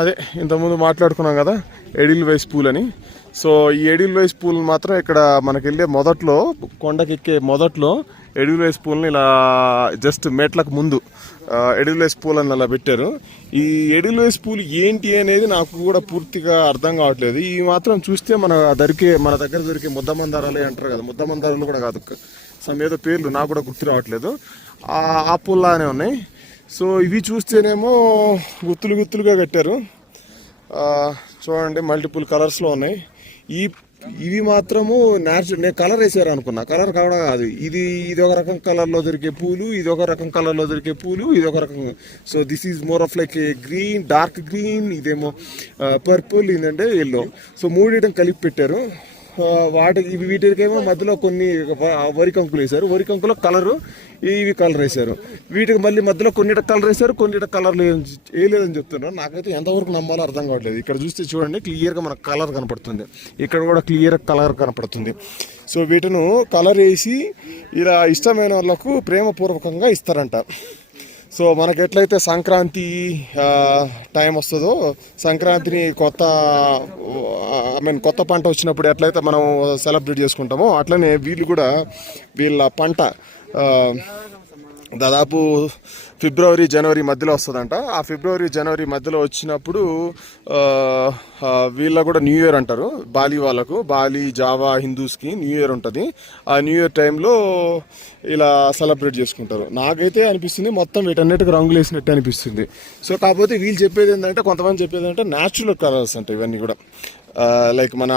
అదే ఇంతకుముందు మాట్లాడుకున్నాం కదా, ఎడిల్ వైస్ పూల్ అని. సో ఈ ఎడిల్ వైస్ పూల్ మాత్రం ఇక్కడ మనకి వెళ్ళే మొదట్లో, కొండకెక్కే మొదట్లో ఎడిల్ వైస్ పూల్ని ఇలా జస్ట్ మెట్లకు ముందు ఎడిల్ వైస్ పూల్ అని అలా పెట్టారు. ఈ ఎడిల్ వైస్ పూల్ ఏంటి అనేది నాకు కూడా పూర్తిగా అర్థం కావట్లేదు. ఈ మాత్రం చూస్తే మన దగ్గర దొరికే ముద్దమందారాలే అంటారు కదా, ముద్దమందారాలు కూడా కాదు, సమ్ ఏదో పేర్లు నాకు కూడా గుర్తు రావట్లేదు, ఆ పూల్లానే ఉన్నాయి. సో ఇవి చూస్తేనేమో గుత్తులుగా కట్టారు. చూడండి, మల్టిపుల్ కలర్స్లో ఉన్నాయి. ఇవి మాత్రము నేను కలర్ వేసారు అనుకున్నా, కలర్ కావడం కాదు. ఇది ఒక రకం కలర్లో దొరికే పూలు, ఇది ఒక రకం కలర్లో దొరికే పూలు, ఇది ఒక రకం. So this is more of like green, dark green, ఇదేమో పర్పుల్, ఇదంటే ఎల్లో. సో మూడింటిని కలిపి పెట్టారు. వీటికేమో మధ్యలో కొన్ని వరి కంకులు వేశారు, వరి కంకులో కలరు, ఇవి కలర్ వేశారు. వీటికి మళ్ళీ మధ్యలో కొన్నిట కలర్ వేశారు, కొన్నిట కలర్ వేయలేదని చెప్తున్నారు. నాకైతే ఎంతవరకు నమ్మాలో అర్థం కావట్లేదు. ఇక్కడ చూస్తే చూడండి, క్లియర్గా మనకు కలర్ కనపడుతుంది, ఇక్కడ కూడా క్లియర్ కలర్ కనపడుతుంది. సో వీటిను కలర్ వేసి ఇలా ఇష్టమైన వాళ్ళకు ప్రేమపూర్వకంగా ఇస్తారంట. సో మనకి ఎట్లయితే సంక్రాంతి టైం వస్తుందో, సంక్రాంతిని కొత్త పంట వచ్చినప్పుడు ఎట్లయితే మనం సెలబ్రేట్ చేసుకుంటామో, అట్లనే వీళ్ళు కూడా వీళ్ళ పంట దాదాపు ఫిబ్రవరి జనవరి మధ్యలో వస్తుందంట. ఆ ఫిబ్రవరి జనవరి మధ్యలో వచ్చినప్పుడు వీళ్ళ కూడా న్యూ ఇయర్ అంటారు. బాలి జావా హిందూస్కి న్యూ ఇయర్ ఉంటుంది. ఆ న్యూ ఇయర్ టైంలో ఇలా సెలబ్రేట్ చేసుకుంటారు. నాకైతే అనిపిస్తుంది మొత్తం వీటన్నిటికి రంగులు వేసినట్టు అనిపిస్తుంది. సో కాకపోతే వీళ్ళు చెప్పేది ఏంటంటే, కొంతమంది చెప్పేది ఏంటంటే న్యాచురల్ కలర్స్ అంటే ఇవన్నీ కూడా లైక్ మన